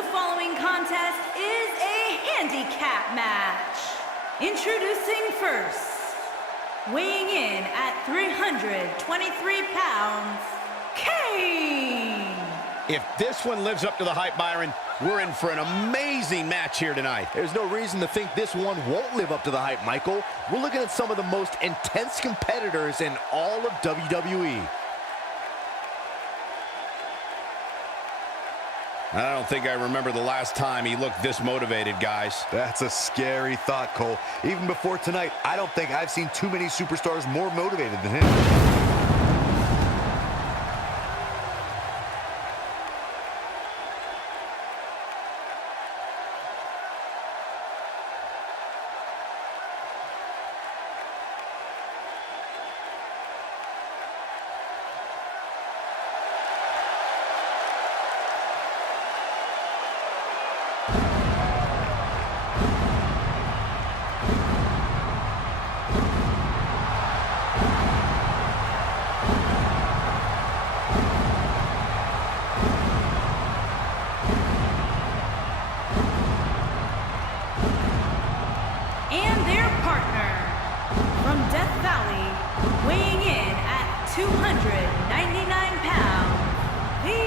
The following contest is a handicap match. Introducing first, weighing in at 323 pounds, Kane. If this one lives up to the hype, Byron, we're in for an amazing match here tonight. There's no reason to think this one won't live up to the hype, Michael. We're looking at some of the most intense competitors in all of WWE. I don't think I remember the last time he looked this motivated, guys. That's a scary thought, Cole. Even before tonight, I don't think I've seen too many superstars more motivated than him. Weighing in at 299 pounds, The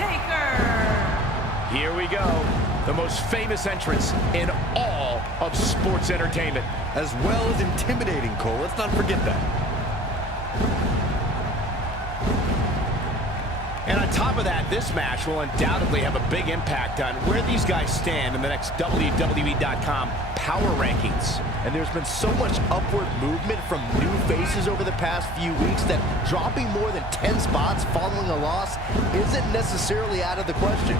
Undertaker. Here we go. The most famous entrance in all of sports entertainment. As well as intimidating, Cole. Let's not forget that. And on top of that, this match will undoubtedly have a big impact on where these guys stand in the next WWE.com power rankings. And there's been so much upward movement from new faces over the past few weeks that dropping more than 10 spots following a loss isn't necessarily out of the question.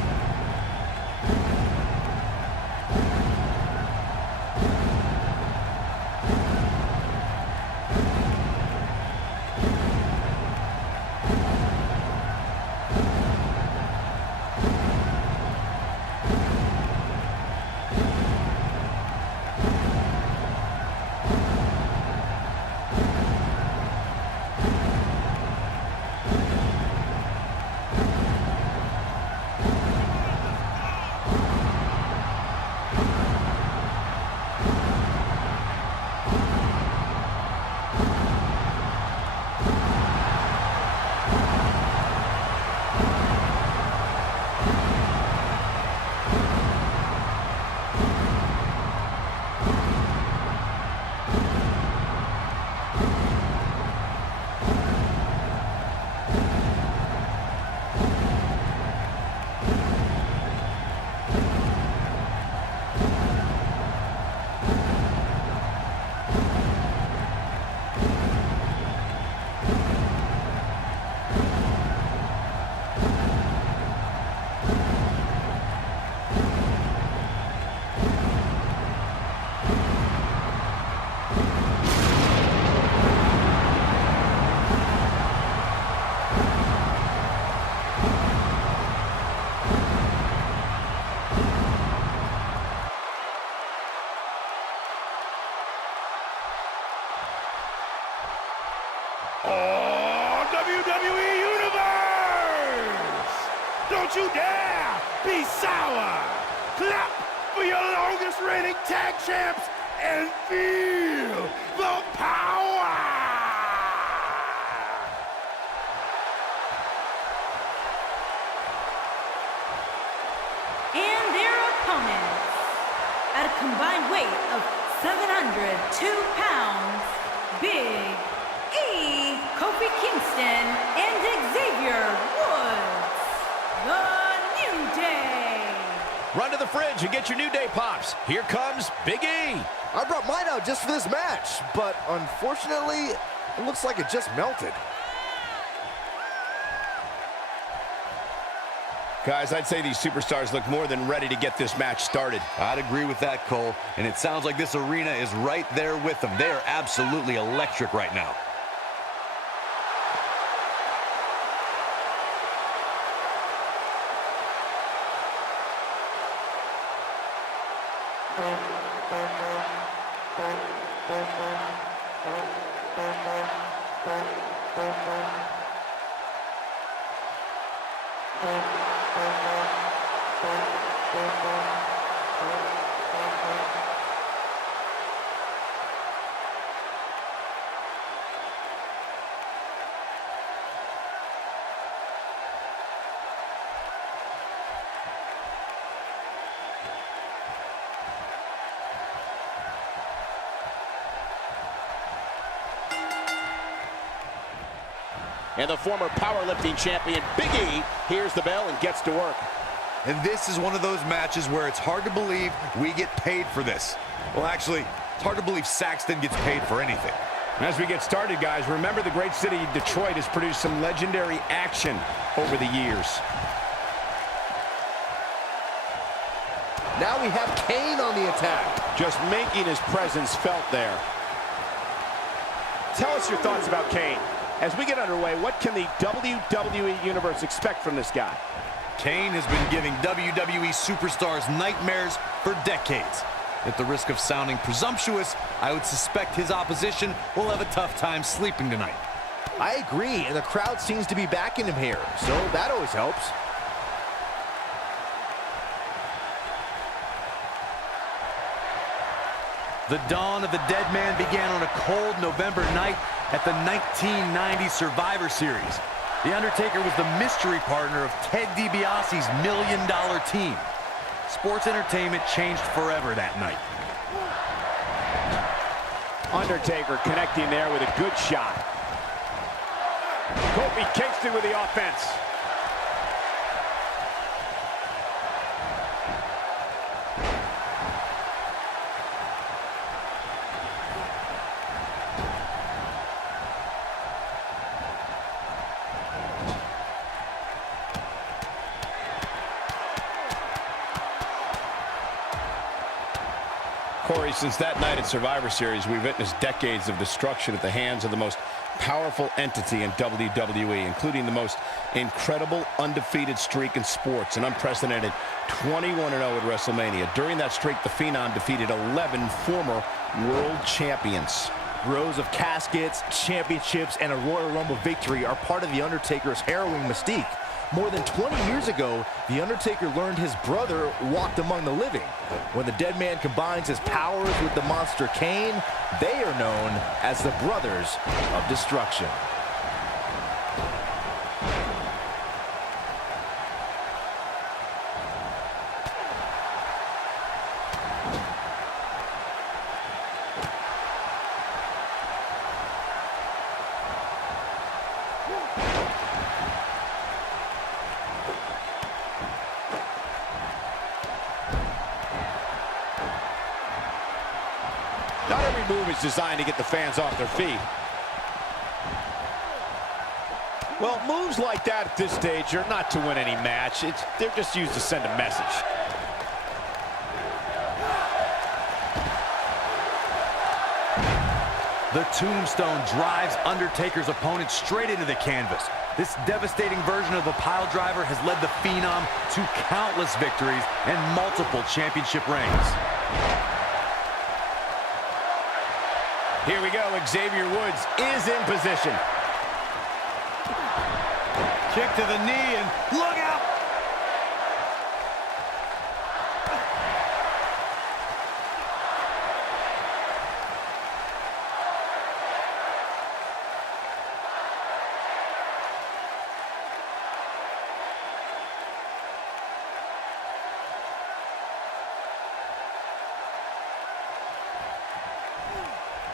Oh, WWE Universe! Don't you dare be sour! Clap for your longest reigning tag champs and feel the power! And their opponents, at a combined weight of 702 pounds, Big E, Kofi Kingston, and Xavier Woods, the New Day. Run to the fridge and get your New Day pops. Here comes Big E. I brought mine out just for this match, but unfortunately, it looks like it just melted. Guys, I'd say these superstars look more than ready to get this match started. I'd agree with that, Cole. And it sounds like this arena is right there with them. They are absolutely electric right now. And the former powerlifting champion, Big E, hears the bell and gets to work. And this is one of those matches where it's hard to believe we get paid for this. Well, actually, it's hard to believe Saxton gets paid for anything. As we get started, guys, remember the great city of Detroit has produced some legendary action over the years. Now we have Kane on the attack. Just making his presence felt there. Tell us your thoughts about Kane. As we get underway, what can the WWE Universe expect from this guy? Kane has been giving WWE superstars nightmares for decades. At the risk of sounding presumptuous, I would suspect his opposition will have a tough time sleeping tonight. I agree, and the crowd seems to be backing him here, so that always helps. The dawn of the dead man began on a cold November night at the 1990 Survivor Series. The Undertaker was the mystery partner of Ted DiBiase's $1 Million team. Sports entertainment changed forever that night. Undertaker connecting there with a good shot. Kofi Kingston with the offense. Corey, since that night at Survivor Series, we've witnessed decades of destruction at the hands of the most powerful entity in WWE, including the most incredible undefeated streak in sports, an unprecedented 21-0 at WrestleMania. During that streak, the Phenom defeated 11 former world champions. Rows of caskets, championships, and a Royal Rumble victory are part of The Undertaker's harrowing mystique. More than 20 years ago, The Undertaker learned his brother walked among the living. When the dead man combines his powers with the monster Kane, they are known as the Brothers of Destruction. Not every move is designed to get the fans off their feet. Well, moves like that at this stage are not to win any match. They're just used to send a message. The tombstone drives Undertaker's opponent straight into the canvas. This devastating version of the piledriver has led the Phenom to countless victories and multiple championship reigns. Here we go. Xavier Woods is in position. Kick to the knee and look out!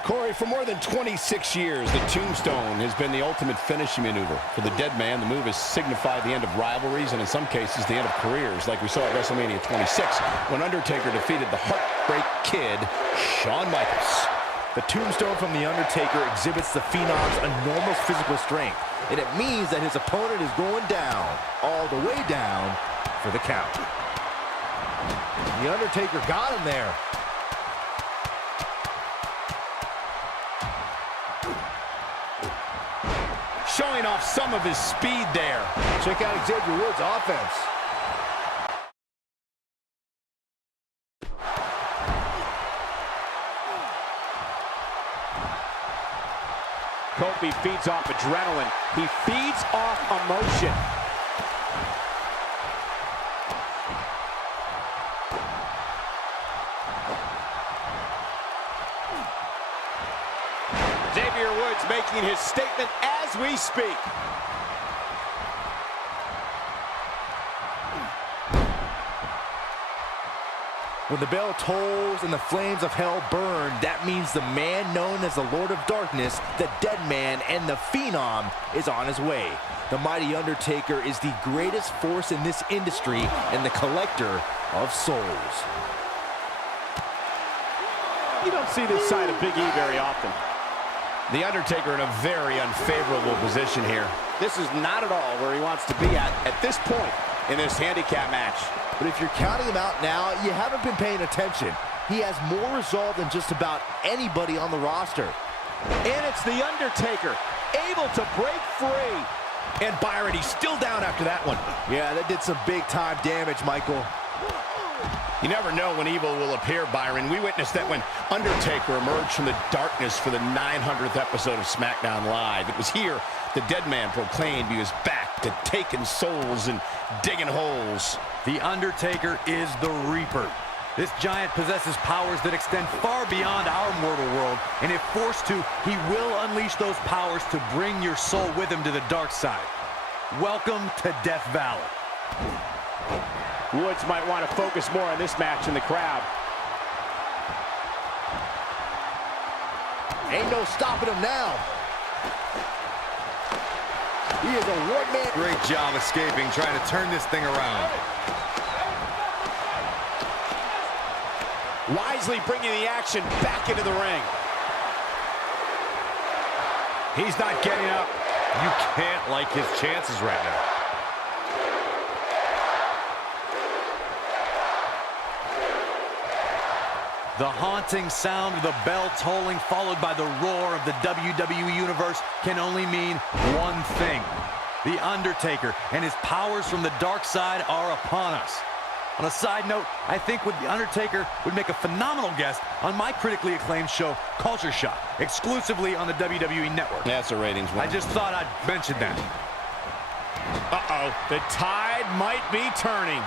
Corey, for more than 26 years, the tombstone has been the ultimate finishing maneuver. For the dead man, the move has signified the end of rivalries and in some cases the end of careers, like we saw at WrestleMania 26 when Undertaker defeated the Heartbreak Kid, Shawn Michaels. The tombstone from The Undertaker exhibits the Phenom's enormous physical strength, and it means that his opponent is going down, all the way down, for the count. The Undertaker got him there. Showing off some of his speed there. Check out Xavier Woods' offense. Kofi feeds off adrenaline. He feeds off emotion. making his statement as we speak. When the bell tolls and the flames of hell burn, that means the man known as the Lord of Darkness, the Dead Man, and the Phenom is on his way. The mighty Undertaker is the greatest force in this industry and the collector of souls. You don't see this side of Big E very often. The Undertaker in a very unfavorable position here. This is not at all where he wants to be at this point in this handicap match. But if you're counting him out now, you haven't been paying attention. He has more resolve than just about anybody on the roster. And it's The Undertaker, able to break free. And Byron, he's still down after that one. Yeah, that did some big-time damage, Michael. You never know when evil will appear, Byron. We witnessed that when Undertaker emerged from the darkness for the 900th episode of SmackDown Live. It was here the Dead Man proclaimed he was back to taking souls and digging holes. The Undertaker is the Reaper. This giant possesses powers that extend far beyond our mortal world, and if forced to, he will unleash those powers to bring your soul with him to the dark side. Welcome to Death Valley. Woods might want to focus more on this match in the crowd. Ain't no stopping him now. He is a one-man. Great job escaping, trying to turn this thing around. Wisely bringing the action back into the ring. He's not getting up. You can't like his chances right now. The haunting sound of the bell tolling, followed by the roar of the WWE Universe, can only mean one thing. The Undertaker and his powers from the dark side are upon us. On a side note, I think The Undertaker would make a phenomenal guest on my critically acclaimed show, Culture Shock, exclusively on the WWE Network. That's a ratings winner. I just thought I'd mention that. Uh-oh, the tide might be turning.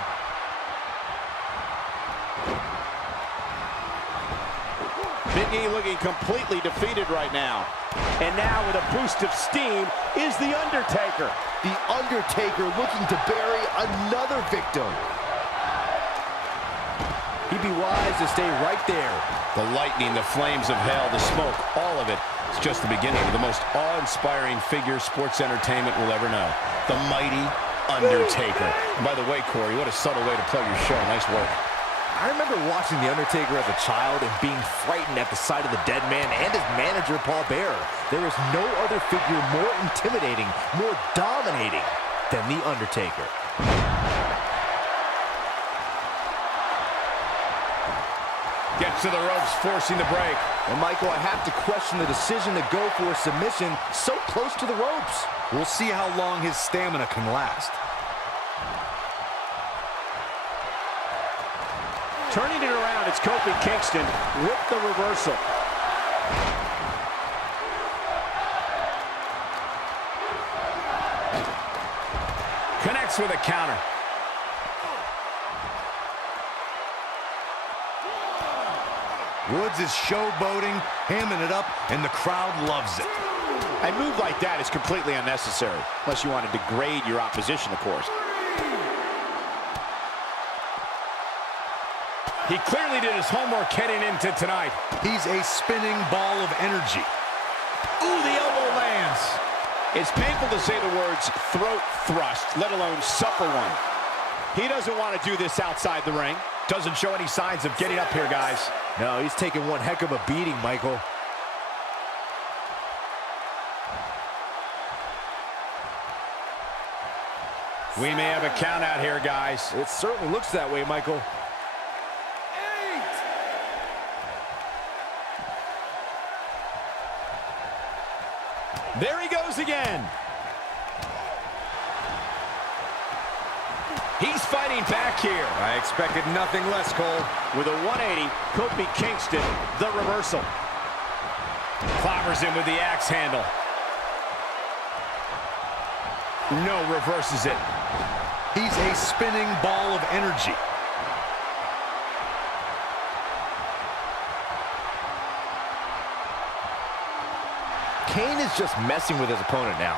Big E looking completely defeated right now. And now with a boost of steam is The Undertaker. The Undertaker looking to bury another victim. He'd be wise to stay right there. The lightning, the flames of hell, the smoke, all of it. It's just the beginning of the most awe-inspiring figure sports entertainment will ever know. The mighty Undertaker. And by the way, Corey, what a subtle way to plug your show. Nice work. I remember watching The Undertaker as a child and being frightened at the sight of the Dead Man and his manager, Paul Bearer. There is no other figure more intimidating, more dominating than The Undertaker. Gets to the ropes, forcing the break. And Michael, I have to question the decision to go for a submission so close to the ropes. We'll see how long his stamina can last. Turning it around, it's Kofi Kingston with the reversal. Connects with a counter. Woods is showboating, hamming it up, and the crowd loves it. A move like that is completely unnecessary, unless you want to degrade your opposition, of course. He clearly did his homework heading into tonight. He's a spinning ball of energy. Ooh, the elbow lands. It's painful to say the words throat thrust, let alone suffer one. He doesn't want to do this outside the ring. Doesn't show any signs of getting up here, guys. No, he's taking one heck of a beating, Michael. We may have a count out here, guys. It certainly looks that way, Michael. There he goes again. He's fighting back here. I expected nothing less, Cole. With a 180, Kofi Kingston, the reversal. Clobbers him with the axe handle. No, reverses it. He's a spinning ball of energy. Kane is just messing with his opponent now.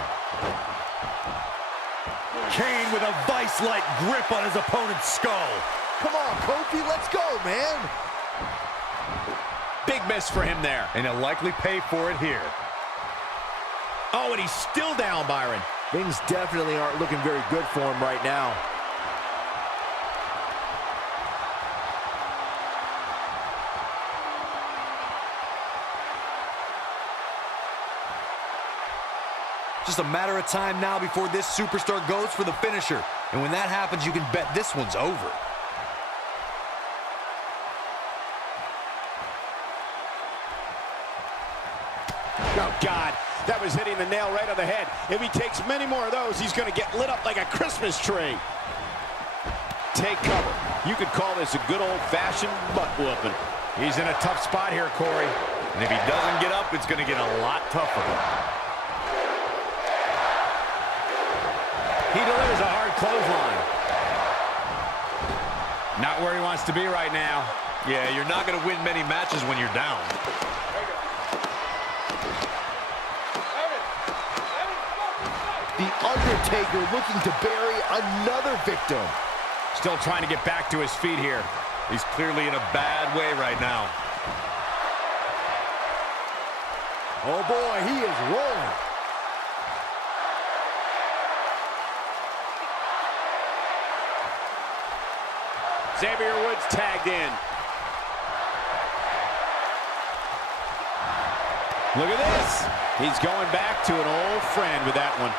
Kane with a vice-like grip on his opponent's skull. Come on, Kofi, let's go, man. Big miss for him there. And he'll likely pay for it here. Oh, and he's still down, Byron. Things definitely aren't looking very good for him right now. Just a matter of time now before this superstar goes for the finisher. And when that happens, you can bet this one's over. Oh, God. That was hitting the nail right on the head. If he takes many more of those, he's going to get lit up like a Christmas tree. Take cover. You could call this a good old-fashioned butt-whooping. He's in a tough spot here, Corey. And if he doesn't get up, it's going to get a lot tougher. He delivers a hard clothesline. Not where he wants to be right now. Yeah, you're not going to win many matches when you're down. The Undertaker looking to bury another victim. Still trying to get back to his feet here. He's clearly in a bad way right now. Oh boy, he is rolling. Xavier Woods tagged in. Look at this. He's going back to an old friend with that one.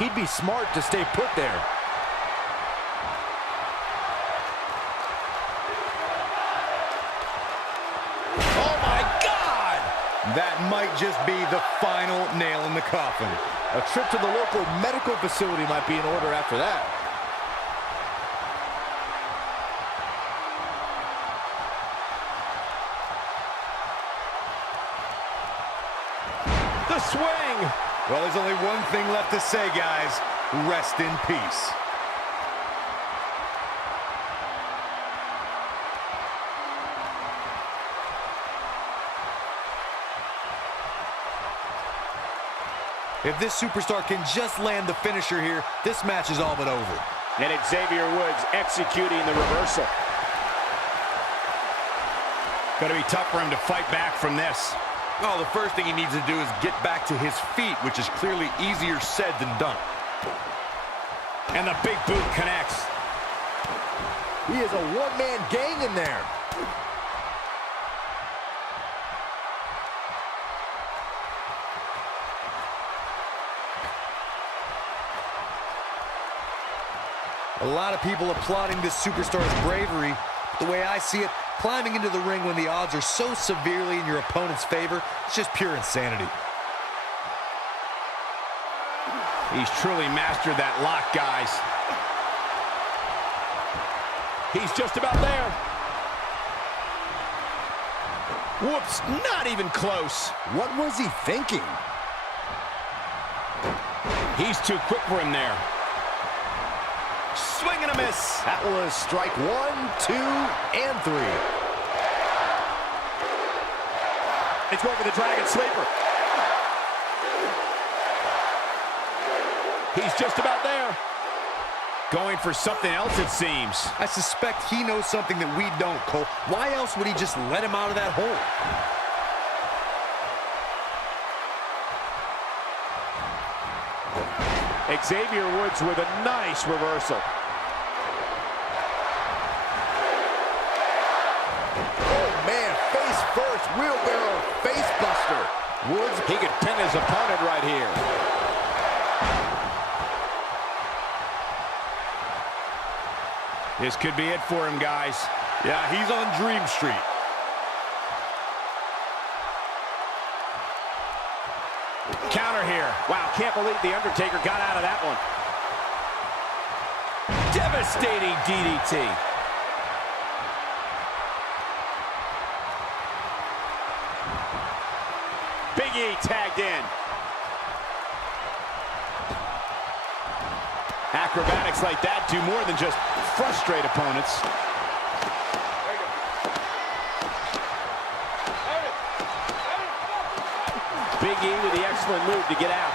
He'd be smart to stay put there. Oh, my God! That might just be the final nail in the coffin. A trip to the local medical facility might be in order after that. The swing! Well, there's only one thing left to say, guys. Rest in peace. If this superstar can just land the finisher here, this match is all but over. And it's Xavier Woods executing the reversal. Going to be tough for him to fight back from this. Well, the first thing he needs to do is get back to his feet, which is clearly easier said than done. And the big boot connects. He is a one-man gang in there. A lot of people applauding this superstar's bravery. The way I see it, climbing into the ring when the odds are so severely in your opponent's favor, it's just pure insanity. He's truly mastered that lock, guys. He's just about there. Whoops, not even close. What was he thinking? He's too quick for him there. Swing and a miss. That was strike 1, 2, and 3. He's going for the Dragon Sleeper. He's just about there. Going for something else, it seems. I suspect he knows something that we don't, Cole. Why else would he just let him out of that hole? Xavier Woods with a nice reversal. Oh, man, face first, wheelbarrow, face buster. Woods, he could pin his opponent right here. This could be it for him, guys. Yeah, he's on Dream Street. Counter here. Wow, can't believe The Undertaker got out of that one. Devastating DDT. Big E tagged in. Acrobatics like that do more than just frustrate opponents. Big E with the excellent move to get out.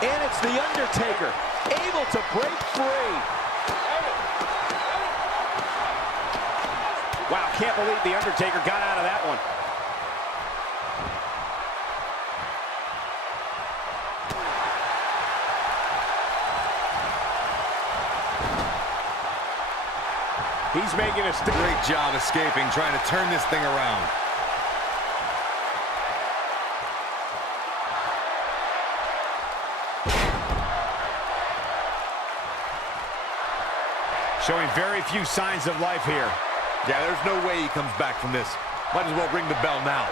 And it's The Undertaker, able to break free. Wow, can't believe The Undertaker got out of that one. He's making a Great job escaping, trying to turn this thing around. Showing very few signs of life here. Yeah, there's no way he comes back from this. Might as well ring the bell now.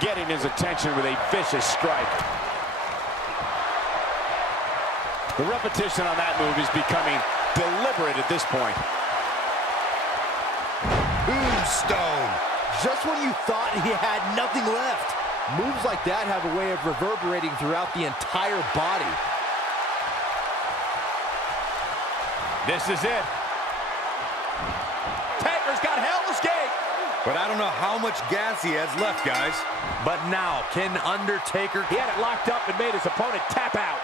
getting his attention with a vicious strike. The repetition on that move is becoming deliberate at this point. Tombstone. Just when you thought he had nothing left. Moves like that have a way of reverberating throughout the entire body. This is it. Taker's got Hell's Gate. But I don't know how much gas he has left, guys. But now, can Undertaker... He had it locked up and made his opponent tap out.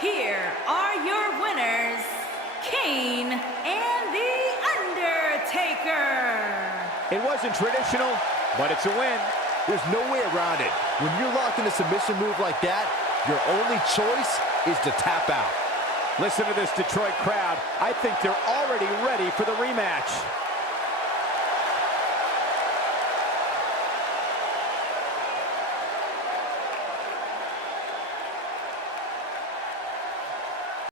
Here are your winners, Kane and The Undertaker. It wasn't traditional, but it's a win. There's no way around it. When you're locked in a submission move like that, your only choice is to tap out. Listen to this Detroit crowd. I think they're already ready for the rematch.